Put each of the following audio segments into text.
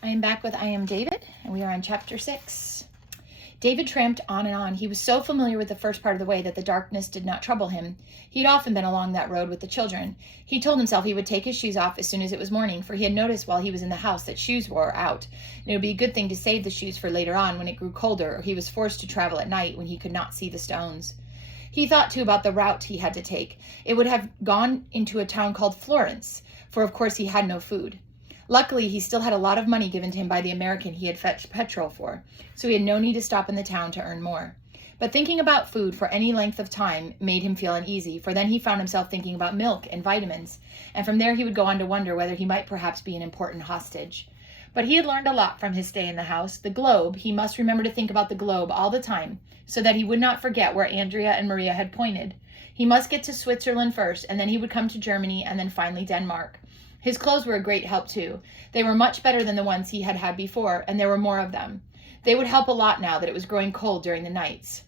I am back with I Am David, and we are on chapter 6. David tramped on and on. He was so familiar with the first part of the way that the darkness did not trouble him. He had often been along that road with the children. He told himself he would take his shoes off as soon as it was morning, for he had noticed while he was in the house that shoes wore out, and it would be a good thing to save the shoes for later on when it grew colder, or he was forced to travel at night when he could not see the stones. He thought, too, about the route he had to take. It would have gone into a town called Florence, for of course he had no food. Luckily, he still had a lot of money given to him by the American he had fetched petrol for, so he had no need to stop in the town to earn more. But thinking about food for any length of time made him feel uneasy, for then he found himself thinking about milk and vitamins, and from there he would go on to wonder whether he might perhaps be an important hostage. But he had learned a lot from his stay in the house. The globe, he must remember to think about the globe all the time, so that he would not forget where Andrea and Maria had pointed. He must get to Switzerland first, and then he would come to Germany, and then finally Denmark. His clothes were a great help, too. They were much better than the ones he had had before, and there were more of them. They would help a lot now that it was growing cold during the nights.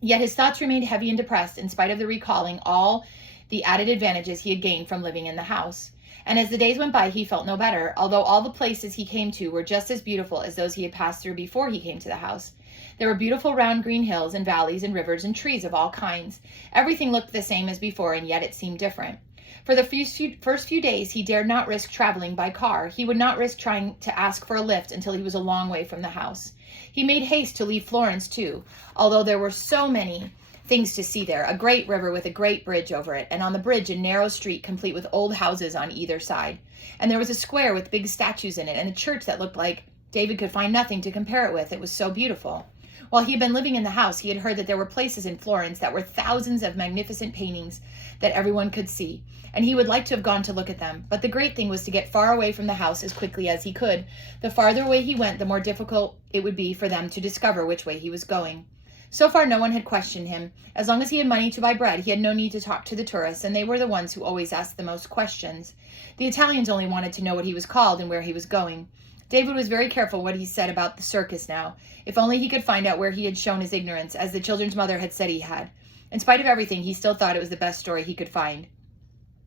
Yet his thoughts remained heavy and depressed in spite of the recalling all the added advantages he had gained from living in the house. And as the days went by, he felt no better, although all the places he came to were just as beautiful as those he had passed through before he came to the house. There were beautiful round green hills and valleys and rivers and trees of all kinds. Everything looked the same as before, and yet it seemed different. For the first few days, he dared not risk traveling by car. He would not risk trying to ask for a lift until he was a long way from the house. He made haste to leave Florence, too, although there were so many things to see there. A great river with a great bridge over it, and on the bridge a narrow street complete with old houses on either side. And there was a square with big statues in it, and a church that looked like David could find nothing to compare it with. It was so beautiful. While he had been living in the house, he had heard that there were places in Florence that were thousands of magnificent paintings that everyone could see, and he would like to have gone to look at them. But the great thing was to get far away from the house as quickly as he could. The farther away he went, the more difficult it would be for them to discover which way he was going. So far, no one had questioned him. As long as he had money to buy bread, he had no need to talk to the tourists, and they were the ones who always asked the most questions. The Italians only wanted to know what he was called and where he was going. David was very careful what he said about the circus now. If only he could find out where he had shown his ignorance, as the children's mother had said he had. In spite of everything, he still thought it was the best story he could find.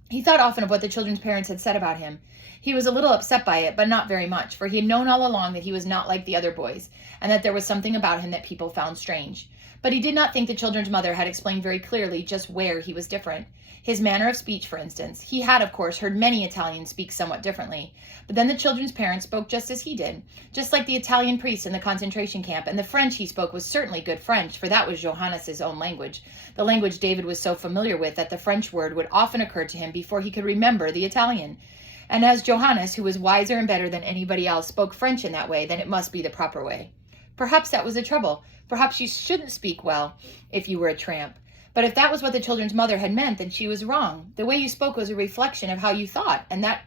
He thought often of what the children's parents had said about him. He was a little upset by it, but not very much, for he had known all along that he was not like the other boys, and that there was something about him that people found strange. But he did not think the children's mother had explained very clearly just where he was different. His manner of speech, for instance. He had, of course, heard many Italians speak somewhat differently, but then the children's parents spoke just as he did, just like the Italian priests in the concentration camp, and the French he spoke was certainly good French, for that was Johannes's own language, the language David was so familiar with that the French word would often occur to him before he could remember the Italian. And as Johannes, who was wiser and better than anybody else, spoke French in that way, then it must be the proper way. Perhaps that was the trouble. Perhaps you shouldn't speak well if you were a tramp. But if that was what the children's mother had meant, then she was wrong. The way you spoke was a reflection of how you thought, and that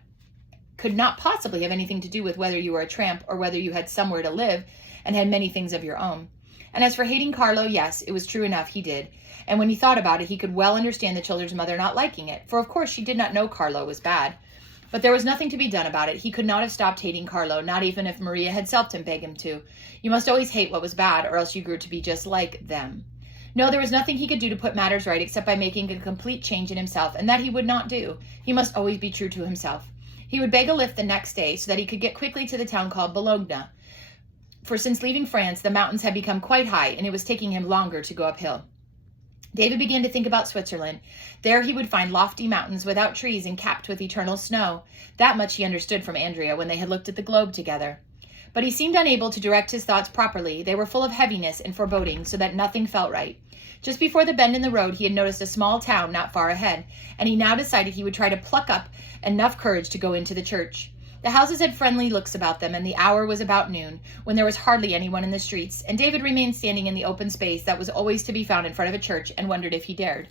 could not possibly have anything to do with whether you were a tramp or whether you had somewhere to live and had many things of your own. And as for hating Carlo, yes, it was true enough, he did. And when he thought about it, he could well understand the children's mother not liking it, for of course she did not know Carlo was bad. But there was nothing to be done about it. He could not have stopped hating Carlo, not even if Maria had helped him beg him to. You must always hate what was bad, or else you grew to be just like them. No, there was nothing he could do to put matters right except by making a complete change in himself, and that he would not do. He must always be true to himself. He would beg a lift the next day so that he could get quickly to the town called Bologna, for since leaving France, the mountains had become quite high, and it was taking him longer to go uphill. David began to think about Switzerland. There he would find lofty mountains without trees and capped with eternal snow. That much he understood from Andrea when they had looked at the globe together. But he seemed unable to direct his thoughts properly. They were full of heaviness and foreboding, so that nothing felt right. Just before the bend in the road, he had noticed a small town not far ahead, and he now decided he would try to pluck up enough courage to go into the church. The houses had friendly looks about them, and the hour was about noon, when there was hardly anyone in the streets, and David remained standing in the open space that was always to be found in front of a church, and wondered if he dared.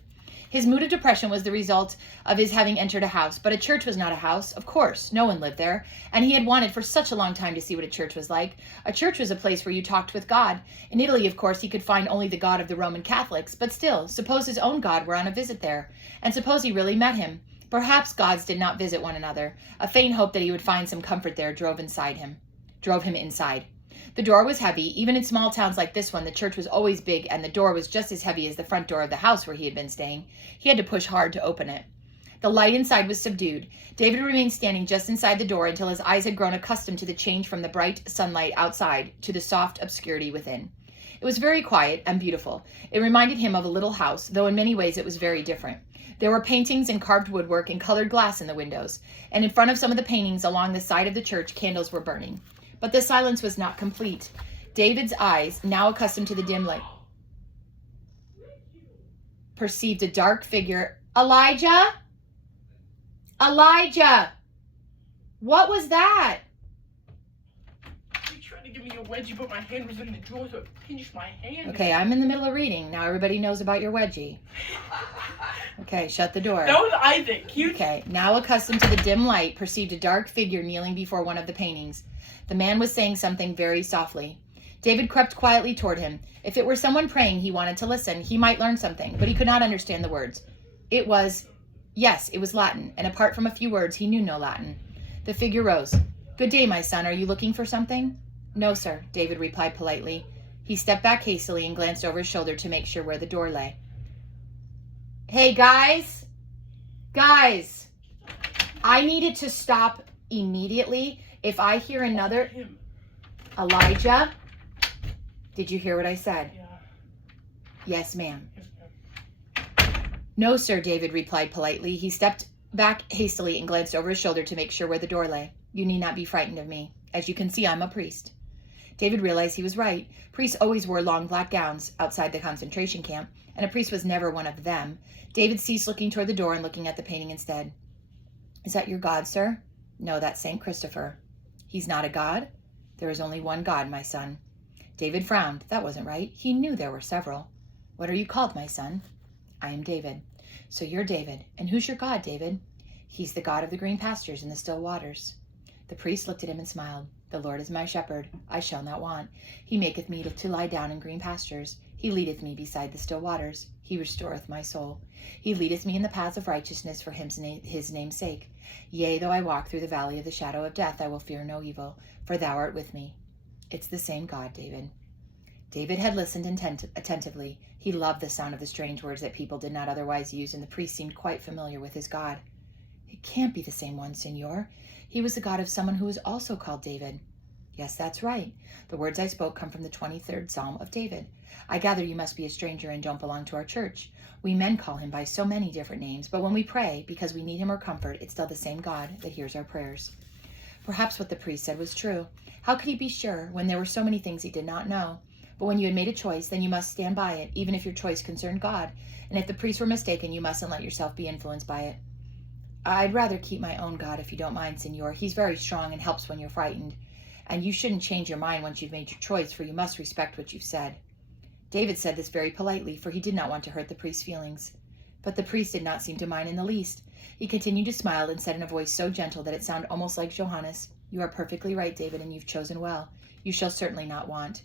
His mood of depression was the result of his having entered a house, but a church was not a house. Of course, no one lived there, and he had wanted for such a long time to see what a church was like. A church was a place where you talked with God. In Italy, of course, he could find only the God of the Roman Catholics, but still, suppose his own God were on a visit there, and suppose he really met him. Perhaps gods did not visit one another. A faint hope that he would find some comfort there drove him inside. The door was heavy. Even in small towns like this one, the church was always big, and the door was just as heavy as the front door of the house where he had been staying. He had to push hard to open it. The light inside was subdued. David remained standing just inside the door until his eyes had grown accustomed to the change from the bright sunlight outside to the soft obscurity within. It was very quiet and beautiful. It reminded him of a little house, though in many ways it was very different. There were paintings and carved woodwork and colored glass in the windows, and in front of some of the paintings along the side of the church, candles were burning. But the silence was not complete. David's eyes, now accustomed to the dim light, perceived a dark figure. Elijah? Elijah! What was that? You tried to give me a wedgie, but my hand was in the drawer, so it pinched my hand. Okay, I'm in the middle of reading. Now everybody knows about your wedgie. Okay, shut the door. That was Isaac. Okay, now accustomed to the dim light, perceived a dark figure kneeling before one of the paintings. The man was saying something very softly. David crept quietly toward him. If it were someone praying, he wanted to listen. He might learn something, but he could not understand the words. It was Latin, and apart from a few words, he knew no Latin. The figure rose. Good day, my son. Are you looking for something? No, sir, David replied politely. He stepped back hastily and glanced over his shoulder to make sure where the door lay. Hey, guys! Guys! I needed to stop immediately. If I hear another... Elijah? Did you hear what I said? Yeah. Yes, ma'am. Yes, ma'am. No, sir, David replied politely. He stepped back hastily and glanced over his shoulder to make sure where the door lay. You need not be frightened of me. As you can see, I'm a priest. David realized he was right. Priests always wore long black gowns outside the concentration camp, and a priest was never one of them. David ceased looking toward the door and looking at the painting instead. Is that your God, sir? No, that's St. Christopher. He's not a god? There is only one God, my son. David frowned. That wasn't right. He knew there were several. What are you called, my son? I am David. So you're David. And who's your God, David? He's the God of the green pastures and the still waters. The priest looked at him and smiled. The Lord is my shepherd. I shall not want. He maketh me to lie down in green pastures. He leadeth me beside the still waters. He restoreth my soul. He leadeth me in the paths of righteousness for his name's sake. Yea, though I walk through the valley of the shadow of death, I will fear no evil, for thou art with me. It's the same God, David. David had listened attentively. He loved the sound of the strange words that people did not otherwise use, and the priest seemed quite familiar with his God. It can't be the same one, Senor. He was the God of someone who was also called David. Yes, that's right. The words I spoke come from the 23rd Psalm of David. I gather you must be a stranger and don't belong to our church. We men call him by so many different names, but when we pray, because we need him or comfort, it's still the same God that hears our prayers. Perhaps what the priest said was true. How could he be sure when there were so many things he did not know? But when you had made a choice, then you must stand by it, even if your choice concerned God. And if the priest were mistaken, you mustn't let yourself be influenced by it. I'd rather keep my own God, if you don't mind, Senor. He's very strong and helps when you're frightened. And you shouldn't change your mind once you've made your choice, for you must respect what you've said. David said this very politely, for he did not want to hurt the priest's feelings. But the priest did not seem to mind in the least. He continued to smile and said in a voice so gentle that it sounded almost like Johannes, You are perfectly right, David, and you've chosen well. You shall certainly not want.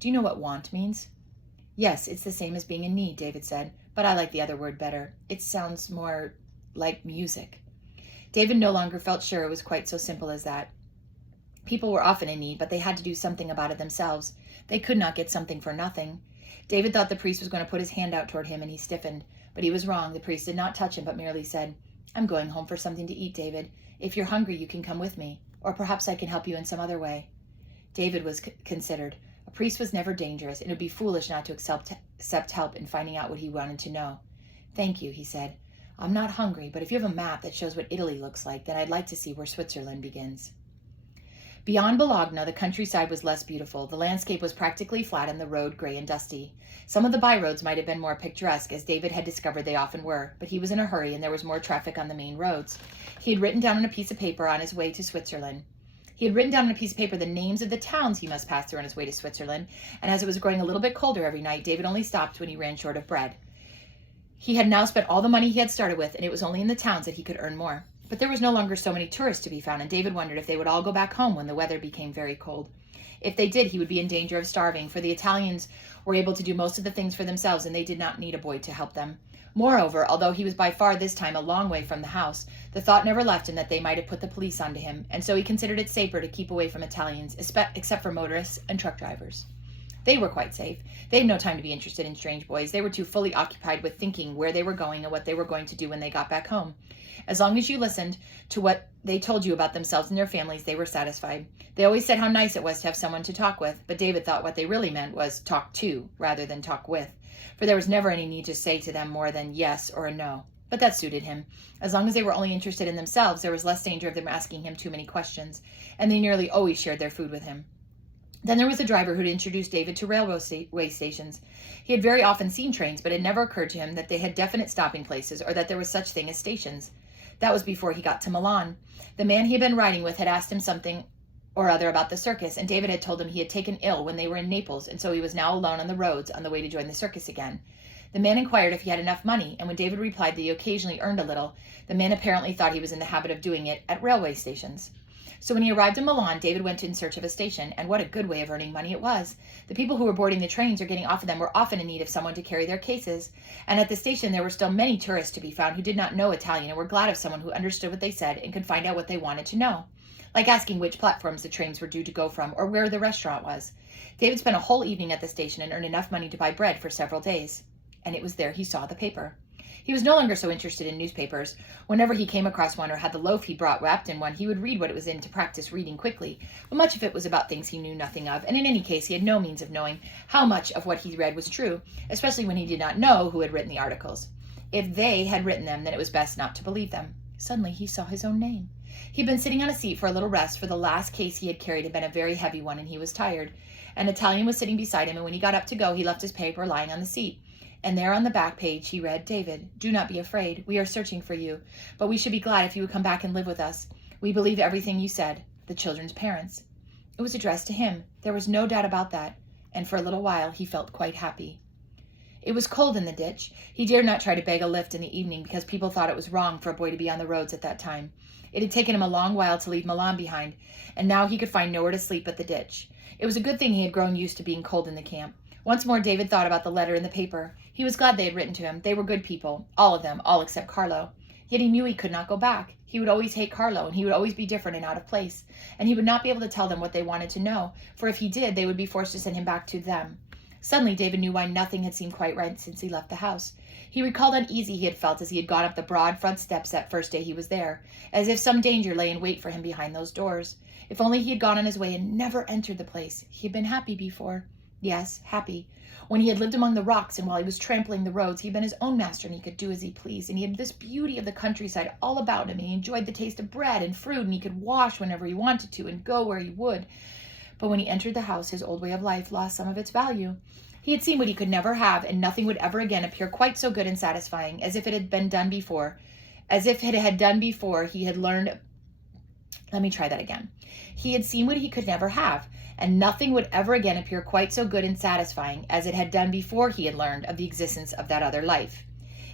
Do you know what want means? Yes, it's the same as being in need, David said, but I like the other word better. It sounds more like music. David no longer felt sure it was quite so simple as that. People were often in need, but they had to do something about it themselves. They could not get something for nothing. David thought the priest was going to put his hand out toward him, and he stiffened. But he was wrong. The priest did not touch him, but merely said, I'm going home for something to eat, David. If you're hungry, you can come with me. Or perhaps I can help you in some other way. David was considered. A priest was never dangerous, and it would be foolish not to accept help in finding out what he wanted to know. Thank you, he said. I'm not hungry, but if you have a map that shows what Italy looks like, then I'd like to see where Switzerland begins. Beyond Bologna, the countryside was less beautiful. The landscape was practically flat and the road gray and dusty. Some of the byroads might have been more picturesque, as David had discovered they often were, but he was in a hurry and there was more traffic on the main roads. He had written down on a piece of paper on his way to Switzerland. He had written down on a piece of paper the names of the towns he must pass through on his way to Switzerland, and as it was growing a little bit colder every night, David only stopped when he ran short of bread. He had now spent all the money he had started with, and it was only in the towns that he could earn more. But there was no longer so many tourists to be found, and David wondered if they would all go back home when the weather became very cold. If they did, he would be in danger of starving, for the Italians were able to do most of the things for themselves, and they did not need a boy to help them. Moreover, although he was by far this time a long way from the house, the thought never left him that they might have put the police onto him, and so he considered it safer to keep away from Italians, except for motorists and truck drivers. They were quite safe. They had no time to be interested in strange boys. They were too fully occupied with thinking where they were going and what they were going to do when they got back home. As long as you listened to what they told you about themselves and their families, they were satisfied. They always said how nice it was to have someone to talk with, but David thought what they really meant was talk to rather than talk with, for there was never any need to say to them more than yes or a no. But that suited him. As long as they were only interested in themselves, there was less danger of them asking him too many questions, and they nearly always shared their food with him. Then there was a driver who'd introduced David to railway stations. He had very often seen trains, but it never occurred to him that they had definite stopping places or that there was such thing as stations. That was before he got to Milan. The man he had been riding with had asked him something or other about the circus, and David had told him he had taken ill when they were in Naples, and so he was now alone on the roads on the way to join the circus again. The man inquired if he had enough money, and when David replied that he occasionally earned a little, the man apparently thought he was in the habit of doing it at railway stations. So when he arrived in Milan, David went in search of a station, and what a good way of earning money it was. The people who were boarding the trains or getting off of them were often in need of someone to carry their cases, and at the station there were still many tourists to be found who did not know Italian and were glad of someone who understood what they said and could find out what they wanted to know, like asking which platforms the trains were due to go from or where the restaurant was. David spent a whole evening at the station and earned enough money to buy bread for several days, and it was there he saw the paper. He was no longer so interested in newspapers. Whenever he came across one or had the loaf he brought wrapped in one, he would read what it was in to practice reading quickly, but much of it was about things he knew nothing of, and in any case he had no means of knowing how much of what he read was true, especially when he did not know who had written the articles. If they had written them, then it was best not to believe them. Suddenly he saw his own name. He had been sitting on a seat for a little rest, for the last case he had carried had been a very heavy one, and he was tired. An Italian was sitting beside him, and when he got up to go, he left his paper lying on the seat. And there on the back page he read, "David, do not be afraid. We are searching for you, but we should be glad if you would come back and live with us. We believe everything you said. The children's parents." It was addressed to him. There was no doubt about that, and for a little while he felt quite happy. It was cold in the ditch. He dared not try to beg a lift in the evening because people thought it was wrong for a boy to be on the roads at that time. It had taken him a long while to leave Milan behind, and now he could find nowhere to sleep but the ditch. It was a good thing he had grown used to being cold in the camp. Once more David thought about the letter in the paper. He was glad they had written to him. They were good people, all of them, all except Carlo. Yet he knew he could not go back. He would always hate Carlo, and he would always be different and out of place. And he would not be able to tell them what they wanted to know, for if he did, they would be forced to send him back to them. Suddenly David knew why nothing had seemed quite right since he left the house. He recalled uneasy he had felt as he had gone up the broad front steps that first day he was there, as if some danger lay in wait for him behind those doors. If only he had gone on his way and never entered the place. He had been happy before. Yes, happy. When he had lived among the rocks and while he was trampling the roads, he had been his own master and he could do as he pleased. And he had this beauty of the countryside all about him. And he enjoyed the taste of bread and fruit, and he could wash whenever he wanted to and go where he would. But when he entered the house, his old way of life lost some of its value. He had seen what he could never have, and nothing would ever again appear quite so good and satisfying as if it had been done before. As if it had done before, he had learned... Let me try that again. He had seen what he could never have, and nothing would ever again appear quite so good and satisfying as it had done before he had learned of the existence of that other life.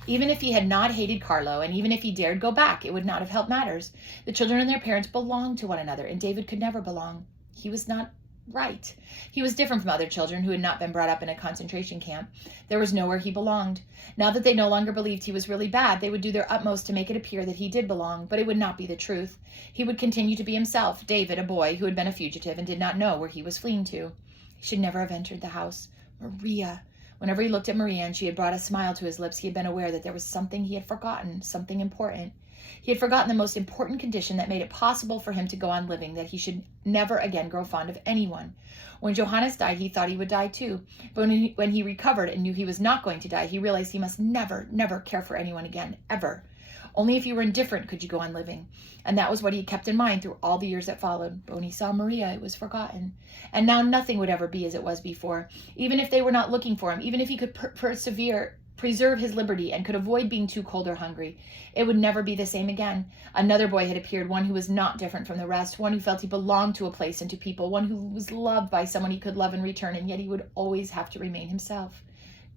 Even if he had not hated Carlo, and even if he dared go back, it would not have helped matters. The children and their parents belonged to one another, and David could never belong. He was not right. He was different from other children who had not been brought up in a concentration camp. There was nowhere he belonged. Now that they no longer believed he was really bad, they would do their utmost to make it appear that he did belong, but it would not be the truth. He would continue to be himself, David, a boy who had been a fugitive and did not know where he was fleeing to. He should never have entered the house. Maria. Whenever he looked at Maria and she had brought a smile to his lips, he had been aware that there was something he had forgotten, something important. He had forgotten the most important condition that made it possible for him to go on living, that he should never again grow fond of anyone. When Johannes died, he thought he would die too. But when he recovered and knew he was not going to die, he realized he must never, never care for anyone again, ever. Only if you were indifferent could you go on living. And that was what he kept in mind through all the years that followed. But when he saw Maria, it was forgotten. And now nothing would ever be as it was before. Even if they were not looking for him, even if he could preserve his liberty and could avoid being too cold or hungry, it would never be the same again. Another boy had appeared, one who was not different from the rest, one who felt he belonged to a place and to people, one who was loved by someone he could love in return, and yet he would always have to remain himself.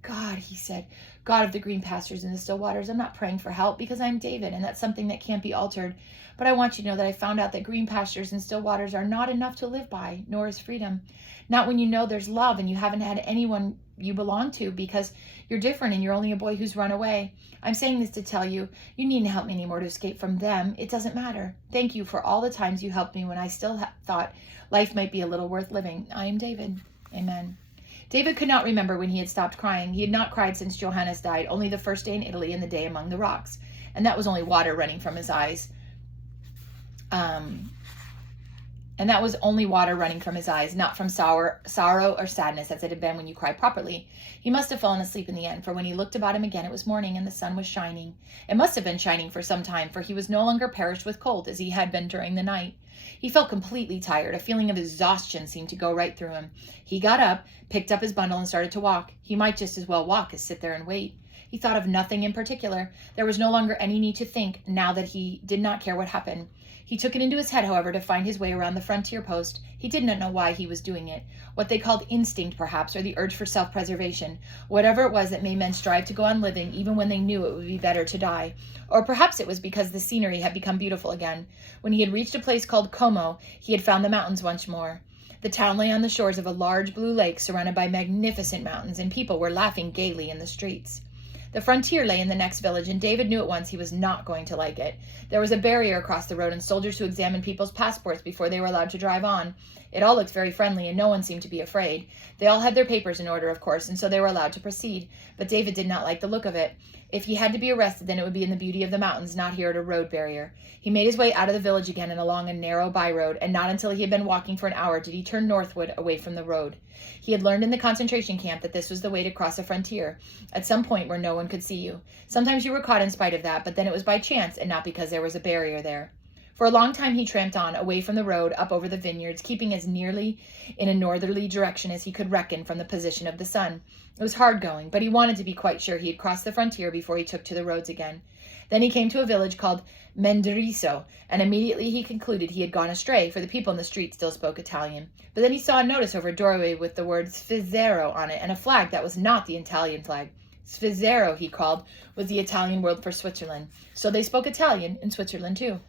God, he said, God of the green pastures and the still waters, I'm not praying for help because I'm David, and that's something that can't be altered. But I want you to know that I found out that green pastures and still waters are not enough to live by, nor is freedom. Not when you know there's love and you haven't had anyone you belong to because you're different and you're only a boy who's run away. I'm saying this to tell you, you needn't help me anymore to escape from them. It doesn't matter. Thank you for all the times you helped me when I still thought life might be a little worth living. I am David. Amen. David could not remember when he had stopped crying. He had not cried since Johannes died, only the first day in Italy and the day among the rocks. And that was only water running from his eyes. And that was only water running from his eyes, not from sorrow or sadness as it had been when you cried properly. He must have fallen asleep in the end, for when he looked about him again, it was morning and the sun was shining. It must have been shining for some time, for he was no longer perished with cold as he had been during the night. He felt completely tired. A feeling of exhaustion seemed to go right through him. He got up, picked up his bundle, and started to walk. He might just as well walk as sit there and wait. He thought of nothing in particular. There was no longer any need to think now that he did not care what happened. He took it into his head, however, to find his way around the frontier post. He did not know why he was doing it. What they called instinct, perhaps, or the urge for self-preservation. Whatever it was that made men strive to go on living, even when they knew it would be better to die. Or perhaps it was because the scenery had become beautiful again. When he had reached a place called Como, he had found the mountains once more. The town lay on the shores of a large blue lake surrounded by magnificent mountains, and people were laughing gaily in the streets. The frontier lay in the next village, and David knew at once he was not going to like it. There was a barrier across the road and soldiers who examined people's passports before they were allowed to drive on. It all looked very friendly, and no one seemed to be afraid. They all had their papers in order, of course, and so they were allowed to proceed. But David did not like the look of it. If he had to be arrested, then it would be in the beauty of the mountains, not here at a road barrier. He made his way out of the village again and along a narrow byroad, and not until he had been walking for an hour did he turn northward away from the road. He had learned in the concentration camp that this was the way to cross a frontier, at some point where no one could see you. Sometimes you were caught in spite of that, but then it was by chance and not because there was a barrier there. For a long time he tramped on, away from the road, up over the vineyards, keeping as nearly in a northerly direction as he could reckon from the position of the sun. It was hard going, but he wanted to be quite sure he had crossed the frontier before he took to the roads again. Then he came to a village called Mendrisio, and immediately he concluded he had gone astray, for the people in the street still spoke Italian. But then he saw a notice over a doorway with the word Svizzero on it, and a flag that was not the Italian flag. Svizzero, he called, was the Italian word for Switzerland. So they spoke Italian in Switzerland too.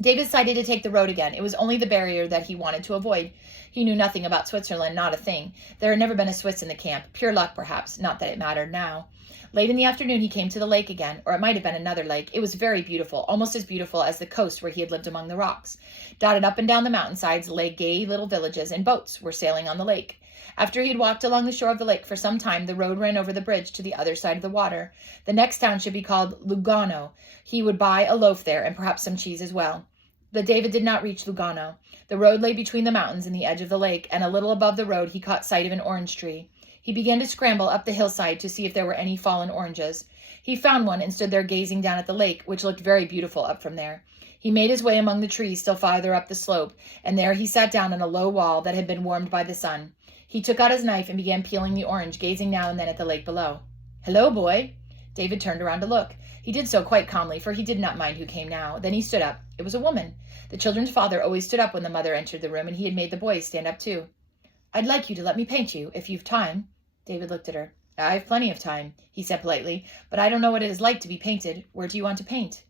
David decided to take the road again. It was only the barrier that he wanted to avoid. He knew nothing about Switzerland, not a thing. There had never been a Swiss in the camp. Pure luck, perhaps. Not that it mattered now. Late in the afternoon, he came to the lake again, or it might have been another lake. It was very beautiful, almost as beautiful as the coast where he had lived among the rocks. Dotted up and down the mountainsides lay gay little villages, and boats were sailing on the lake. After he had walked along the shore of the lake for some time, the road ran over the bridge to the other side of the water. The next town should be called Lugano. He would buy a loaf there, and perhaps some cheese as well. But David did not reach Lugano. The road lay between the mountains and the edge of the lake, and a little above the road he caught sight of an orange tree. He began to scramble up the hillside to see if there were any fallen oranges. He found one and stood there gazing down at the lake, which looked very beautiful up from there. He made his way among the trees still farther up the slope, and there he sat down on a low wall that had been warmed by the sun. He took out his knife and began peeling the orange, gazing now and then at the lake below. "Hello, boy." David turned around to look. He did so quite calmly, for he did not mind who came now. Then he stood up. It was a woman. The children's father always stood up when the mother entered the room, and he had made the boys stand up too. "I'd like you to let me paint you, if you've time." David looked at her. "I've plenty of time," he said politely, "but I don't know what it is like to be painted. Where do you want to paint?"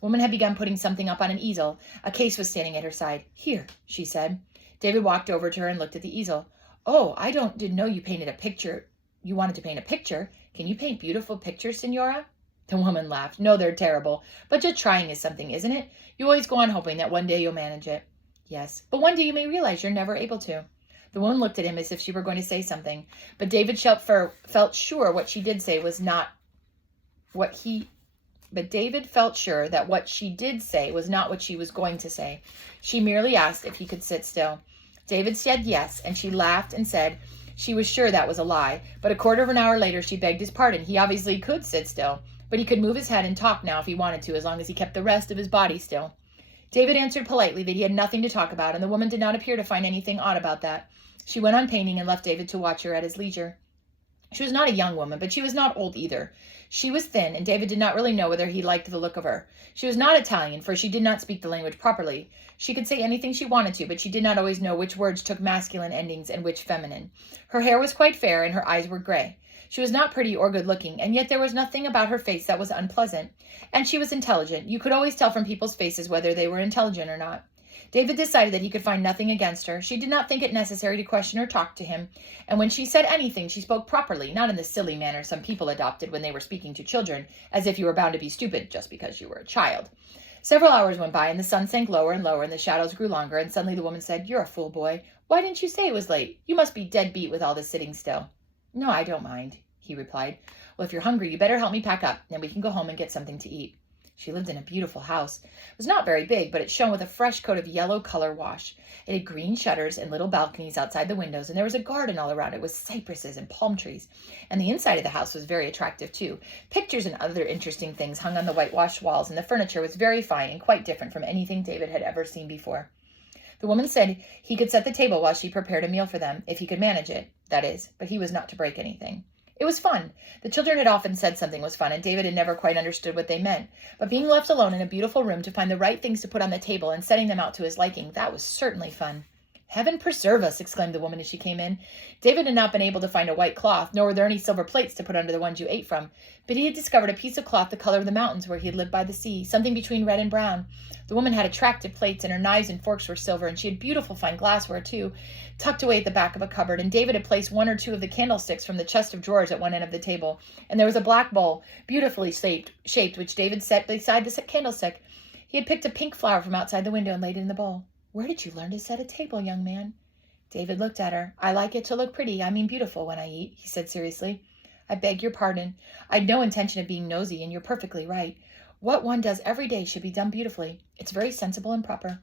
The woman had begun putting something up on an easel. A case was standing at her side. "Here," she said. David walked over to her and looked at the easel. "Oh, didn't know you painted a picture. You wanted to paint a picture? Can you paint beautiful pictures, Signora?" The woman laughed. "No, they're terrible. But just trying is something, isn't it? You always go on hoping that one day you'll manage it." "Yes, but one day you may realize you're never able to." The woman looked at him as if she were going to say something, but David felt sure what she did say was not what he... But David felt sure that what she did say was not what she was going to say. She merely asked if he could sit still. David said yes, and she laughed and said she was sure that was a lie. But a quarter of an hour later, she begged his pardon. He obviously could sit still, but he could move his head and talk now if he wanted to, as long as he kept the rest of his body still. David answered politely that he had nothing to talk about, and the woman did not appear to find anything odd about that. She went on painting and left David to watch her at his leisure. She was not a young woman, but she was not old either. She was thin, and David did not really know whether he liked the look of her. She was not Italian, for she did not speak the language properly. She could say anything she wanted to, but she did not always know which words took masculine endings and which feminine. Her hair was quite fair, and her eyes were gray. She was not pretty or good-looking, and yet there was nothing about her face that was unpleasant. And she was intelligent. You could always tell from people's faces whether they were intelligent or not. David decided that he could find nothing against her. She did not think it necessary to question or talk to him, and when she said anything, she spoke properly, not in the silly manner some people adopted when they were speaking to children, as if you were bound to be stupid just because you were a child. Several hours went by, and the sun sank lower and lower, and the shadows grew longer, and suddenly the woman said, "You're a fool, boy. Why didn't you say it was late? You must be dead beat with all this sitting still." "No, I don't mind," he replied. "Well, if you're hungry, you better help me pack up, and we can go home and get something to eat." She lived in a beautiful house. It was not very big, but it shone with a fresh coat of yellow color wash. It had green shutters and little balconies outside the windows, and there was a garden all around it with cypresses and palm trees. And the inside of the house was very attractive, too. Pictures and other interesting things hung on the whitewashed walls, and the furniture was very fine and quite different from anything David had ever seen before. The woman said he could set the table while she prepared a meal for them, if he could manage it, that is, but he was not to break anything. It was fun. The children had often said something was fun, and David had never quite understood what they meant. But being left alone in a beautiful room to find the right things to put on the table and setting them out to his liking, that was certainly fun. "Heaven preserve us," exclaimed the woman as she came in. David had not been able to find a white cloth, nor were there any silver plates to put under the ones you ate from, but he had discovered a piece of cloth the color of the mountains where he had lived by the sea, something between red and brown. The woman had attractive plates, and her knives and forks were silver, and she had beautiful fine glassware, too, tucked away at the back of a cupboard, and David had placed one or two of the candlesticks from the chest of drawers at one end of the table, and there was a black bowl, beautifully shaped, which David set beside the candlestick. He had picked a pink flower from outside the window and laid it in the bowl. "Where did you learn to set a table, young man?" David looked at her. "I like it to look pretty, I mean beautiful, when I eat," he said seriously. "I beg your pardon. I'd no intention of being nosy, and you're perfectly right. What one does every day should be done beautifully. It's very sensible and proper."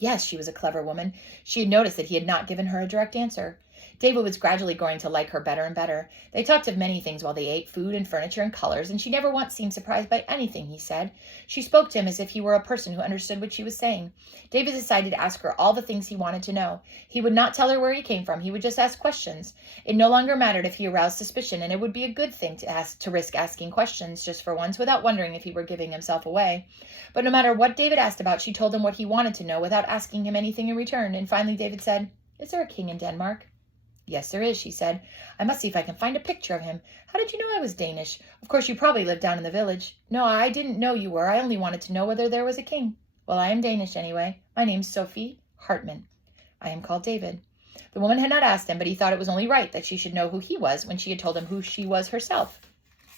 Yes, she was a clever woman. She had noticed that he had not given her a direct answer. David was gradually growing to like her better and better. They talked of many things while they ate, food and furniture and colors, and she never once seemed surprised by anything he said. She spoke to him as if he were a person who understood what she was saying. David decided to ask her all the things he wanted to know. He would not tell her where he came from. He would just ask questions. It no longer mattered if he aroused suspicion, and it would be a good thing to risk asking questions just for once without wondering if he were giving himself away. But no matter what David asked about, she told him what he wanted to know without asking him anything in return. And finally David said, "Is there a king in Denmark?" "Yes, there is," she said. "I must see if I can find a picture of him. How did you know I was Danish? Of course, you probably live down in the village." "No, I didn't know you were. I only wanted to know whether there was a king." "Well, I am Danish anyway. My name's Sophie Hartmann. I am called David." The woman had not asked him, but he thought it was only right that she should know who he was when she had told him who she was herself.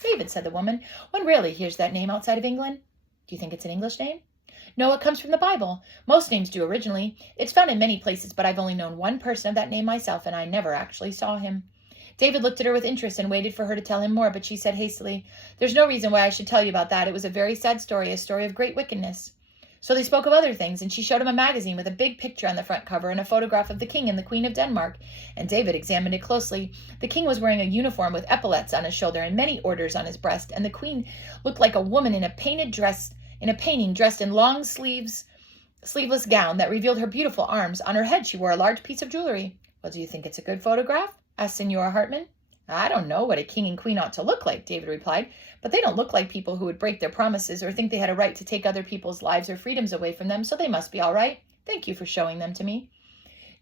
"David," said the woman, "one rarely hears that name outside of England. Do you think it's an English name?" "No, it comes from the Bible. Most names do originally. It's found in many places, but I've only known one person of that name myself, and I never actually saw him." David looked at her with interest and waited for her to tell him more, but she said hastily, "There's no reason why I should tell you about that. It was a very sad story, a story of great wickedness." So they spoke of other things, and she showed him a magazine with a big picture on the front cover and a photograph of the king and the queen of Denmark, and David examined it closely. The king was wearing a uniform with epaulets on his shoulder and many orders on his breast, and the queen looked like a woman in a painting dressed in long sleeveless gown that revealed her beautiful arms. On her head she wore a large piece of jewelry. "Well, do you think it's a good photograph?" asked Signora Hartmann. "I don't know what a king and queen ought to look like," David replied, "but they don't look like people who would break their promises or think they had a right to take other people's lives or freedoms away from them, so they must be all right. Thank you for showing them to me."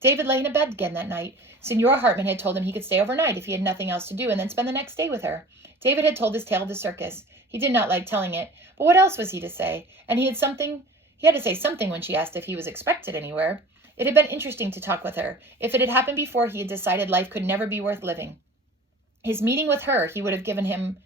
David lay in bed again that night. Signora Hartmann had told him he could stay overnight if he had nothing else to do and then spend the next day with her. David had told his tale of the circus. He did not like telling it, but what else was he to say? And he had to say something when she asked if he was expected anywhere. It had been interesting to talk with her. If it had happened before, he had decided life could never be worth living. His meeting with her, he would have given him...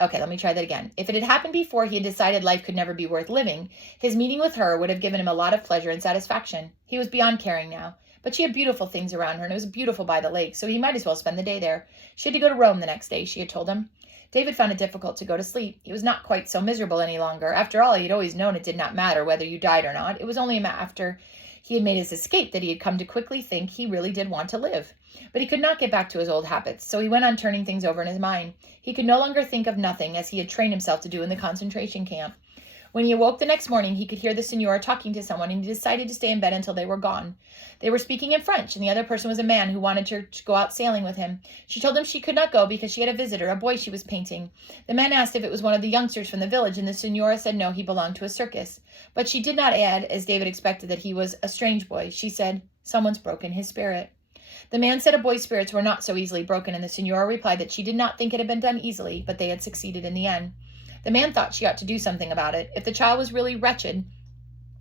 Okay, let me try that again. If it had happened before, he had decided life could never be worth living. His meeting with her would have given him a lot of pleasure and satisfaction. He was beyond caring now. But she had beautiful things around her, and it was beautiful by the lake, so he might as well spend the day there. She had to go to Rome the next day, she had told him. David found it difficult to go to sleep. He was not quite so miserable any longer. After all, he had always known it did not matter whether you died or not. It was only after he had made his escape that he had come to quickly think he really did want to live. But he could not get back to his old habits, so he went on turning things over in his mind. He could no longer think of nothing, as he had trained himself to do in the concentration camp. When he awoke the next morning, he could hear the Signora talking to someone, and he decided to stay in bed until they were gone. They were speaking in French, and the other person was a man who wanted her to go out sailing with him. She told him she could not go because she had a visitor, a boy she was painting. The man asked if it was one of the youngsters from the village, and the Signora said no, he belonged to a circus. But she did not add, as David expected, that he was a strange boy. She said, "Someone's broken his spirit." The man said a boy's spirits were not so easily broken, and the Signora replied that she did not think it had been done easily, but they had succeeded in the end. The man thought she ought to do something about it. If the child was really wretched,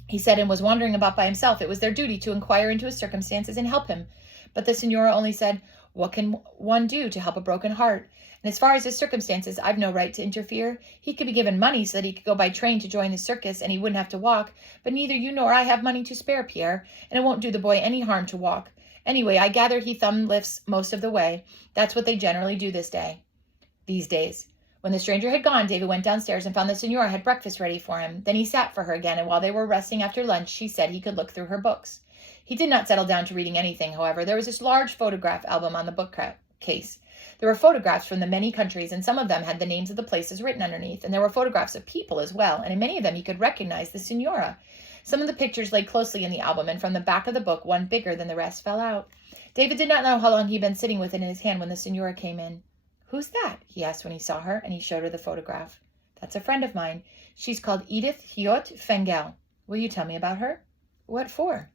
he said, and was wandering about by himself, it was their duty to inquire into his circumstances and help him. But the Signora only said, What can one do to help a broken heart? And as far as his circumstances, I've no right to interfere. He could be given money so that he could go by train to join the circus and he wouldn't have to walk, but neither you nor I have money to spare, Pierre, and it won't do the boy any harm to walk. Anyway, I gather he thumb lifts most of the way. That's what they generally do these days. When the stranger had gone, David went downstairs and found the Senora had breakfast ready for him. Then he sat for her again, and while they were resting after lunch, she said he could look through her books. He did not settle down to reading anything, however. There was this large photograph album on the bookcase. There were photographs from the many countries, and some of them had the names of the places written underneath, and there were photographs of people as well, and in many of them he could recognize the Senora. Some of the pictures lay closely in the album, and from the back of the book, one bigger than the rest fell out. David did not know how long he had been sitting with it in his hand when the Senora came in. "Who's that?" he asked when he saw her, and he showed her the photograph. "That's a friend of mine. She's called Edith Hiot Fengel. Will you tell me about her?" "What for?"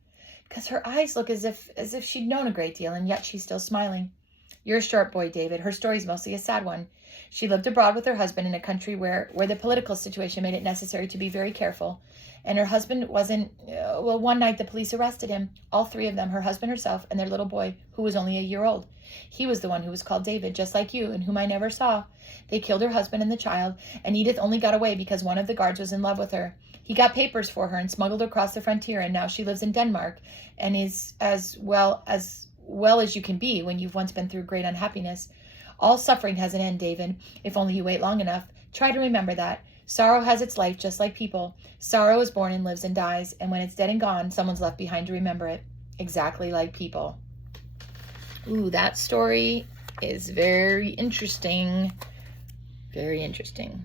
"Because her eyes look as if she'd known a great deal, and yet she's still smiling." "You're a sharp boy, David. Her story's mostly a sad one. She lived abroad with her husband in a country where the political situation made it necessary to be very careful. And her husband wasn't, one night the police arrested him. All three of them, her husband, herself, and their little boy, who was only a year old. He was the one who was called David, just like you, and whom I never saw. They killed her husband and the child, and Edith only got away because one of the guards was in love with her. He got papers for her and smuggled her across the frontier, and now she lives in Denmark and is as well as you can be when you've once been through great unhappiness. All suffering has an end, David, if only you wait long enough. Try to remember that. Sorrow has its life just like people. Sorrow is born and lives and dies, and when it's dead and gone, someone's left behind to remember it. Exactly like people. Ooh, that story is very interesting. Very interesting.